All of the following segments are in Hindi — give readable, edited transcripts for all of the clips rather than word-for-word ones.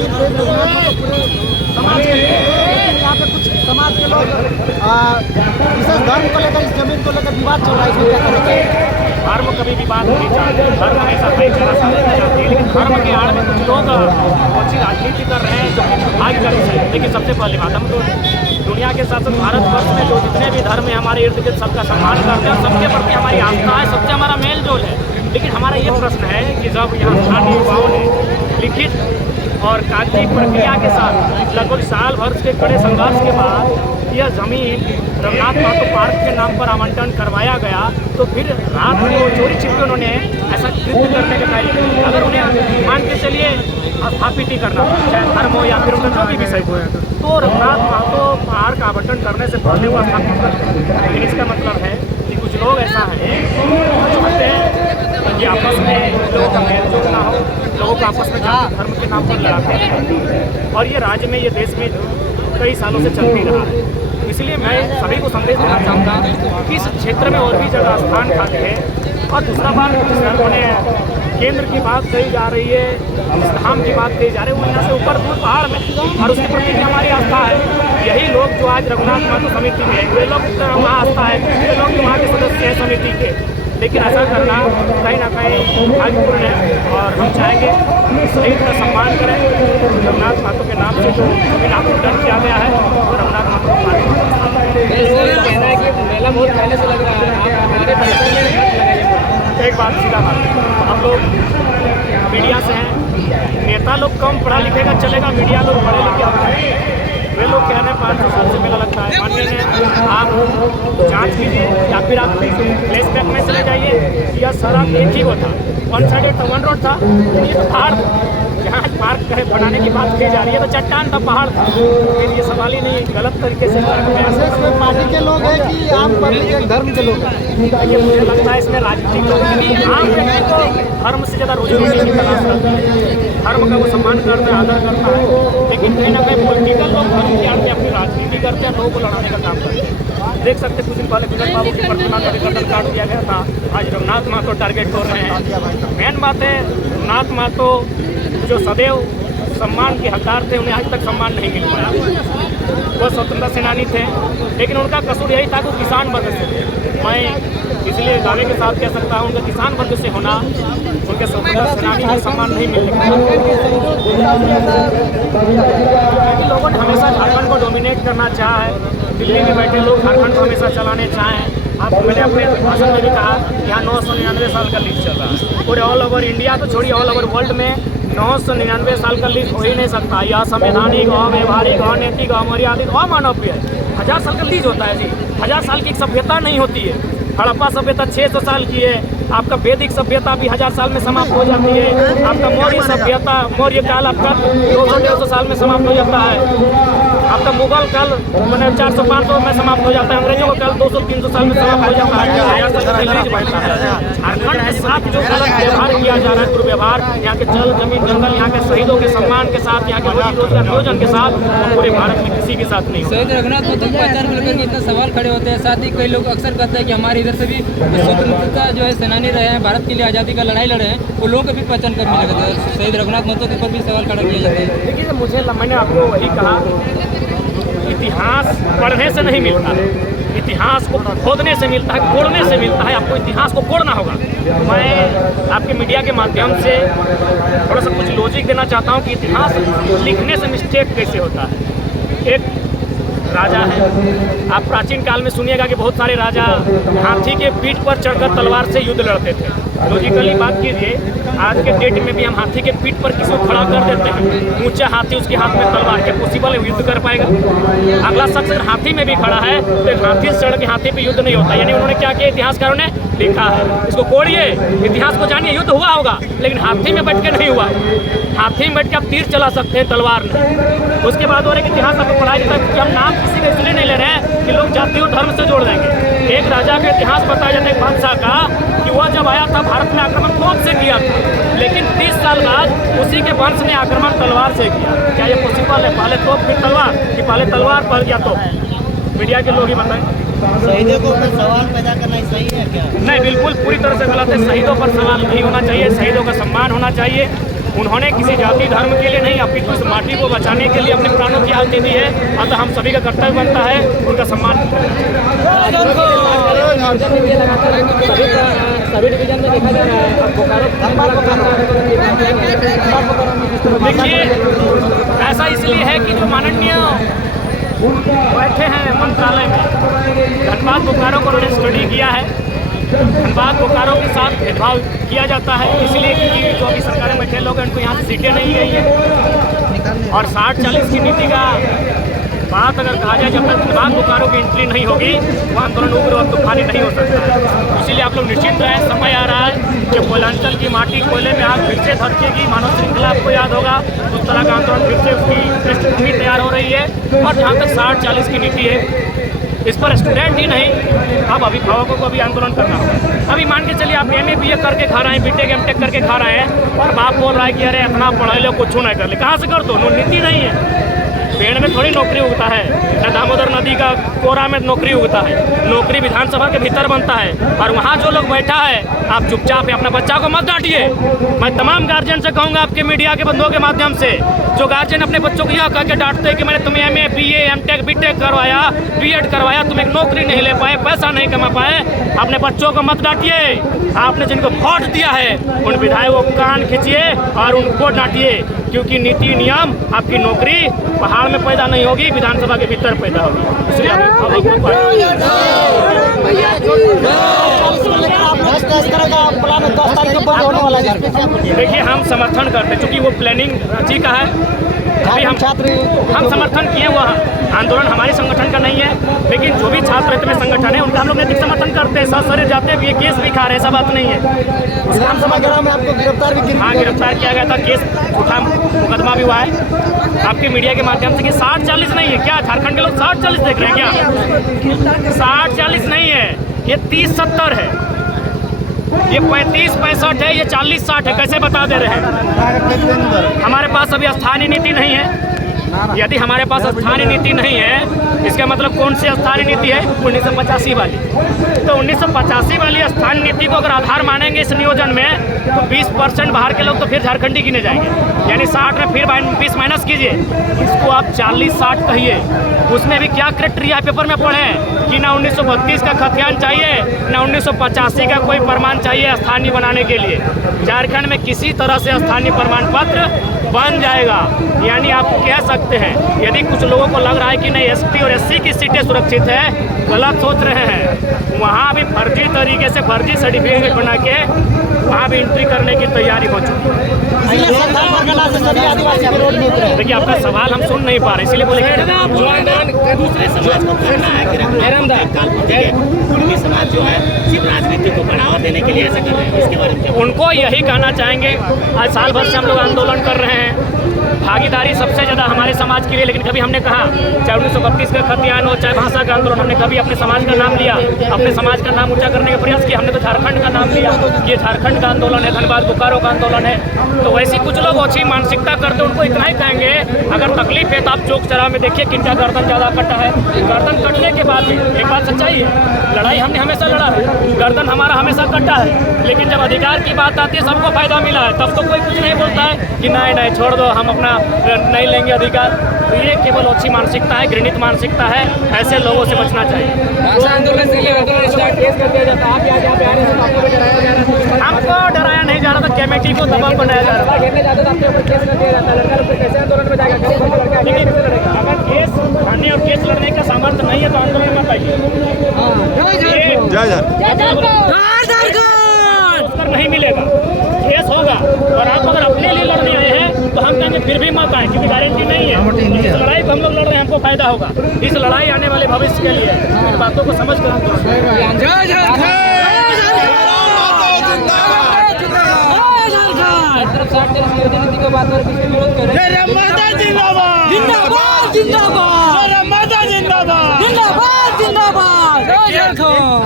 वीर शहीद रघुनाथ महतो पूरे समाज के लिए, लेकिन यहाँ पे कुछ समाज के लोग विशेष धर्म को लेकर, इस जमीन को लेकर विवाद चल रहा है, इसमें क्या करेंगे? धर्म कभी विवाद नहीं चाहते, धर्म हमेशा भाईचारा साझा चाहते हैं, लेकिन धर्म के आड़ में कुछ लोग अच्छी राजनीति कर रहे हैं जो भाग कर रहे हैं। लेकिन सबसे पहले बात, हम तो दुनिया के साथ साथ भारतवर्ष में जो जितने भी धर्म है हमारे इर्द गिर्द सबका सम्मान करते हैं, सबके प्रति हमारी आस्था है, सबसे हमारा मेल जोल है। लेकिन हमारा ये प्रश्न है कि जब यहाँ स्थानीय युवाओं ने लिखित और कागजी प्रक्रिया के साथ लगभग साल भर के कड़े संघर्ष के बाद यह जमीन रघुनाथ महतो पार्क के नाम पर आवंटन करवाया गया, तो फिर रात को चोरी छिपके उन्होंने ऐसा कृत्य करने के पहले अगर उन्हें मान के चलिए स्थापित ही करना, चाहे धर्म हो या फिर उनका जो भी विषय हो, तो रघुनाथ महतो पार्क आवंटन करने से पहले वो स्थापित करते। लेकिन इसका मतलब है कि कुछ लोग ऐसा है जो चाहते हैं कि आपस में लोगों का मेलजोल ना हो, लोगों को आपस में जाति धर्म के नाम पर लड़ाते हैं, और ये राज्य में, ये देश में कई सालों से चलती रहा है। इसलिए मैं सभी को संदेश देना चाहता हूँ कि इस क्षेत्र में और भी जगह स्थान खाली है। और दूसरा बात, उन्हें केंद्र की बात कही जा रही है, इस धाम की बात कही जा रही है, वो यहाँ से ऊपर दूर पहाड़ में, और उसके प्रति भी हमारी आस्था है। यही लोग जो आज रघुनाथ महतो समिति में, वे लोग वहाँ आस्था है, वे लोग वहाँ के सदस्य हैं समिति के, लेकिन ऐसा करना कहीं ना कहीं भाग्यपूर्ण है। और हम चाहेंगे शहीद का सम्मान करें। रघुनाथ महतो के नाम से जो जमीन आवंटन किया गया है वो रघुनाथ महतो को कहना है कि मेला बहुत पहले से लग रहा है, आप हमारे परिसर में लगे। एक बात सीधा बात, हम लोग मीडिया से हैं, नेता लोग कम पढ़ा लिखेगा चलेगा, मीडिया लोग पढ़े लिखे होते हैं। वे लोग कह रहे हैं 500 साल से मेला लगता है, माननीय आप जांच कीजिए या फिर आप फ्लैशबैक में चले जाइए। यह सारा एक ही वो था, वन साइडेड था, वन रोड था, ये तो पहाड़ जहाँ पार्क बनाने की बात की जा रही है तो चट्टान था, पहाड़ था। फिर ये सवाल ही नहीं, गलत तरीके से इसमें पार्टी के लोग हैं कि आम पब्लिक धर्म के लोग हैं? ये मुझे लगता है इसमें राजनीतिक लोग आम व्यक्ति को धर्म से ज़्यादा रोजगार की तलाश करते हैं, धर्म का वो सम्मान करता है, आदर करता है। लेकिन कहीं ना कहीं पॉलिटिकल लोग धर्म के आगे अपनी राजनीति करते हैं, लोगों को लड़ाने का काम करते हैं। देख सकते कुछ दिन पहले विजय बाबू की प्रतिमा का भी कतल काट दिया गया था, आज रघुनाथ महतो टारगेट हो रहे हैं। मेन बात है, रघुनाथ महतो जो सदैव सम्मान के हकदार थे, उन्हें आज तक सम्मान नहीं मिल पाया। वो स्वतंत्रता सेनानी थे, लेकिन उनका कसूर यही था कि किसान वर्ग से थे। मैं इसलिए दावे के साथ कह सकता हूँ, उनका किसान वर्ग से होना उनके स्वतंत्रता सेनानी को सम्मान नहीं मिल पाया। लोगों ने हमेशा झारखंड को डोमिनेट करना चाहा है, दिल्ली में बैठे लोग झारखंड को हमेशा चलाने चाहें। आप मैंने अपने भाषण में भी कहा यहाँ 999 साल का लीज चल रहा है, पूरे ऑल ओवर इंडिया तो छोड़िए, ऑल ओवर वर्ल्ड में 999 साल का लीज हो ही नहीं सकता। यह संवैधानिक, अव्यवहारिक, अनैतिक, अमर्यादित, अमानवीय 1000 साल का लीज होता है जी। 1000 साल की सभ्यता नहीं होती है। हड़प्पा सभ्यता 600 साल की है, आपका वैदिक सभ्यता भी 1000 साल में समाप्त हो जाती है, आपका मौर्य सभ्यता, मौर्य काल आपका 200-150 साल में समाप्त हो जाता है, आपका मुगल काल मैंने 400-500 में समाप्त हो जाता है, अंग्रेजों का काल 200-300 साल में समाप्त हो जाता है। झारखंड के साथ जो गलत व्यवहार किया जा रहा है, दुर्व्यवहार, यहाँ के जल जमीन जंगल, यहाँ के शहीदों के सम्मान के साथ, यहाँ के रोजी रोजगार नियोजन के साथ, पूरे भारत में किसी के साथ नहीं। शहीद रघुनाथ महतो की पहचान को लेकर इतना सवाल खड़े होते हैं। साथ ही कई लोग अक्सर कहते हैं कि हमारे इधर से भी स्वतंत्रता जो है सेनानी रहे हैं, भारत के लिए आज़ादी का लड़ाई लड़े हैं, वो लोगों को भी पहचान करने लगे थे। शहीद रघुनाथ महतो के ऊपर भी सवाल खड़ा किया जाता है। देखिए, मुझे मैंने आपको वही कहा, इतिहास पढ़ने से नहीं मिलता है, इतिहास को खोदने से मिलता है, कोड़ने से मिलता है। आपको इतिहास को कोड़ना होगा। मैं आपके मीडिया के माध्यम से थोड़ा सा कुछ लॉजिक देना चाहता हूँ कि इतिहास लिखने से मिस्टेक कैसे होता है। एक राजा है, आप प्राचीन काल में सुनिएगा कि बहुत सारे राजा हाथी के पीठ पर चढ़कर तलवार से युद्ध लड़ते थे। लॉजिकली बात कीजिए, आज के डेट में भी हम हाथी के पीठ पर किसी को खड़ा कर देते हैं, ऊंचा हाथी उसके हाथ में तलवार, क्या पॉसिबल है युद्ध कर पाएगा? अगला शख्स अगर हाथी में भी खड़ा है तो हाथी से चढ़ के हाथी पे युद्ध नहीं होता। यानी उन्होंने क्या किया, इतिहासकारों ने लिखा है, इसको कोड़िए, इतिहास को जानिए, युद्ध हुआ होगा लेकिन हाथी में बैठ के नहीं हुआ। हाथी में बैठ के आप तीर चला सकते हैं, तलवार नहीं। उसके बाद और एक इतिहास आपको पढ़ाया जाता है कि हम नाम किसी का इसलिए नहीं ले रहे हैं कि लोग जाति और धर्म से जोड़ देंगे। एक राजा का इतिहास बताया जाता है, एक बादशाह का, कि वह जब आया था भारत में आक्रमण तोप से किया था, लेकिन 30 साल बाद उसी के वंश ने आक्रमण तलवार से किया। क्या ये पॉसिबल है? पहले तोप फिर तलवार, कि पहले तलवार पड़ गया तो? मीडिया के लोग ही बताएं। शहीदों को सवाल पैदा करना सही है क्या? नहीं, बिल्कुल पूरी तरह से गलत है। शहीदों पर सवाल नहीं होना चाहिए, शहीदों का सम्मान होना चाहिए। उन्होंने किसी जाति धर्म के लिए नहीं, अपनी इस माटी को बचाने के लिए अपने प्राणों की आहुति दी है। अतः हम सभी का कर्तव्य बनता है उनका सम्मान। सभी डिवीजन में देखा जा रहा है, देखिए ऐसा इसलिए है कि जो माननीय बैठे हैं मंत्रालय में, धनबाद बोकारो को उन्होंने स्टडी किया है। धनबाद बोकारो के साथ भेदभाव किया जाता है, इसलिए कि जो अभी सरकार में बैठे लोग हैं उनको यहाँ से सीटें नहीं गई है। और 60-40 की नीति का बात अगर कहा जाए, जब तक धनबाद बोकारो की एंट्री नहीं होगी वो आंदोलन उग्र और तूफानी नहीं हो सकता है। इसीलिए आप लोग निश्चित रहें, समय आ रहा है कि कोयलांचल की माटी कोयले में आग फिर से धड़केगी। मानव श्रृंखला आपको याद होगा, उस तरह का आंदोलन फिर से उसकी पृष्ठभूमि तैयार हो रही है। और जहाँ तक 60-40 की नीति है, इस पर स्टूडेंट ही नहीं, अब अभिभावकों को भी आंदोलन करना होगा। अभी मान के चलिए आप MA BA करके खा रहे हैं, BTech MTech करके खा रहे हैं, और बाप बोल रहा है कि अरे इतना पढ़ाई लो कुछ नहीं कर ले। कहाँ से कर दो? नीति नहीं है। पेड़ में थोड़ी नौकरी उगता है, न दामोदर नदी का कोरा में नौकरी उगता है। नौकरी विधानसभा के भीतर बनता है। और वहाँ जो लोग बैठा है, आप चुपचाप है, अपना बच्चा को मत डांटिए। मैं तमाम गार्जियन से कहूँगा, आपके मीडिया के बंधुओं के माध्यम से, जो गार्जियन अपने बच्चों को यह कह के डांटते हैं कि मैंने तुम्हें MA BA MTech BTech करवाया, BEd करवाया, तुम एक नौकरी नहीं ले पाए, पैसा नहीं कमा पाए, अपने बच्चों को मत डांटिए। आपने जिनको वोट दिया है उन विधायकों को कान खींचिए और उनको डांटिए, क्योंकि नीति नियम आपकी नौकरी पहाड़ में पैदा नहीं होगी, विधानसभा के भीतर पैदा होगी। इसलिए देखिए हम समर्थन करते हैं, चूँकि वो प्लानिंग जी का है। अभी हम समर्थन किए, वो आंदोलन हमारे संगठन का नहीं है, लेकिन जो भी छात्र हित में संगठन है उनका हम लोग नैतिक समर्थन करते हैं। सर जाते भी, ये केस भी खा रहे, ऐसा बात नहीं है। विधानसभा ग्राम में आपको गिरफ्तार भी गिरफ्तार किया गया था, केस उठा, मुकदमा भी हुआ है। आपके मीडिया के माध्यम से कि 60-40 नहीं है क्या? झारखंड के लोग 60-40 देख रहे हैं क्या? 60-40 नहीं है, ये 30-70 है, ये 35-65 है, ये 40-60 है। कैसे बता दे रहे हैं? हमारे पास अभी स्थानीय नीति नहीं है। यदि हमारे पास स्थानीय नीति नहीं है, इसका मतलब कौन सी स्थानीय नीति है? 1985 वाली। तो 1985 वाली स्थानीय नीति को अगर आधार मानेंगे इस नियोजन में, तो 20% बाहर के लोग तो फिर झारखंडी गिने जाएंगे। यानी 60 में फिर 20 माइनस कीजिए, इसको आप 40-60 कहिए। उसमें भी क्या क्राइटेरिया पेपर में पढ़े कि ना 1932 का खतियान चाहिए, ना 1985 का कोई प्रमाण चाहिए स्थानीय बनाने के लिए। झारखंड में किसी तरह से स्थानीय प्रमाण पत्र बन जाएगा। यानी आप कह सकते हैं, यदि कुछ लोगों को लग रहा है कि नहीं ST और SC की सीटें सुरक्षित है, गलत सोच रहे हैं। वहाँ भी फर्जी तरीके से फर्जी सर्टिफिकेट बना के वहाँ भी एंट्री करने की तैयारी हो चुकी है। देखिए आपका सवाल हम सुन नहीं पा रहे, इसलिए बोले दूसरे समाज को करना है कुर्मी समाज जो है सिर्फ राजनीति को बढ़ावा देने के लिए ऐसा कर रहे हैं, इसके बारे में उनको यही कहना चाहेंगे। आज साल भर से हम लोग आंदोलन कर रहे हैं, भागीदारी सबसे ज़्यादा हमारे समाज के लिए, लेकिन कभी हमने कहा, चाहे 1932 का खतियान हो, चाहे भाषा का आंदोलन, हमने कभी अपने समाज का नाम लिया, अपने समाज का नाम ऊंचा करने का प्रयास किया। हमने तो झारखंड का नाम लिया, ये झारखंड का आंदोलन है, धनबाद बोकारो का आंदोलन है। तो वैसी कुछ लोग अच्छी मानसिकता करते, उनको इतना ही कहेंगे, अगर तकलीफ है तो आप चौक चौराहे में देखिए किनका गर्दन ज़्यादा कटा है। गर्दन कटने के बाद भी एक बात सच्चाई है, लड़ाई हमने हमेशा लड़ा है, गर्दन हमारा हमेशा कटा है, लेकिन जब अधिकार की बात आती है, सबको फायदा मिला है, तब तो कोई कुछ नहीं बोलता है कि नहीं छोड़ दो, हम अपना नहीं लेंगे अधिकार। तो ये केवल अच्छी मानसिकता है, घृणित मानसिकता है, ऐसे लोगों से बचना चाहिए। हमको डराया नहीं जा रहा था, कमेटी को दबाव बनाया जा रहा था। अगर केस खाने और केस लड़ने का सामर्थ्य नहीं है तो आंदोलन मत आइए। नहीं मिलेगा, केस होगा, और आप अगर अपने लिए लड़ने आए हैं तो हम कहेंगे फिर भी मत आए, क्योंकि गारंटी नहीं है। इस लड़ाई को हम लोग लड़ रहे हैं, हमको फायदा होगा। इस लड़ाई आने वाले भविष्य के लिए इन बातों को समझ कर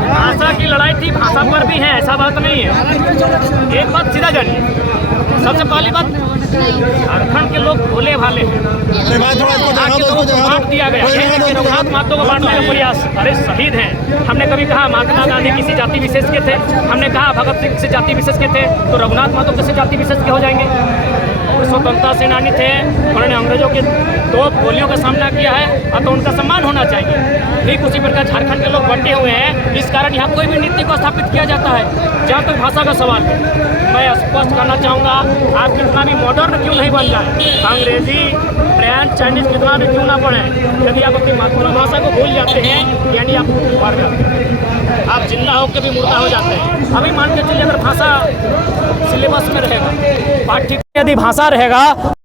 भाषा की लड़ाई थी, भाषा पर भी है, ऐसा बात नहीं है। एक बात सीधा जानिए, सबसे पहली बात, झारखंड के लोग भोले भाले हैं, बांट दिया गया, रघुनाथ महतो को बांटने का प्रयास। अरे शहीद हैं। हमने कभी कहा महात्मा गांधी किसी जाति विशेष के थे, हमने कहा भगत सिंह किसी जाति विशेष के थे, तो रघुनाथ महतो किसी जाति विशेष के हो जाएंगे? वो स्वतंत्रता सेनानी थे, उन्होंने अंग्रेजों के 2 गोलियों का सामना किया है, तो उनका सम्मान होना चाहिए। ठीक उसी प्रकार झारखंड के लोग बंटे हुए हैं, इस कारण यहाँ कोई भी नीति को स्थापित किया जाता है। जहाँ तक भाषा का सवाल है, मैं स्पष्ट करना चाहूँगा, आप कितना भी मॉडर्न क्यों नहीं बन जाए, अंग्रेजी फ्रेंच चाइनीज कितना भी क्यों ना पढ़े, यदि आप अपनी मातृभाषा को भूल जाते हैं यानी आप मर जाते हैं, आप जिंदा होकर भी मुर्दा हो जाते हैं। अभी मान के चलिए अगर भाषा सिलेबस में रहेगा, पाठ्यक्रम यदि भाषा रहेगा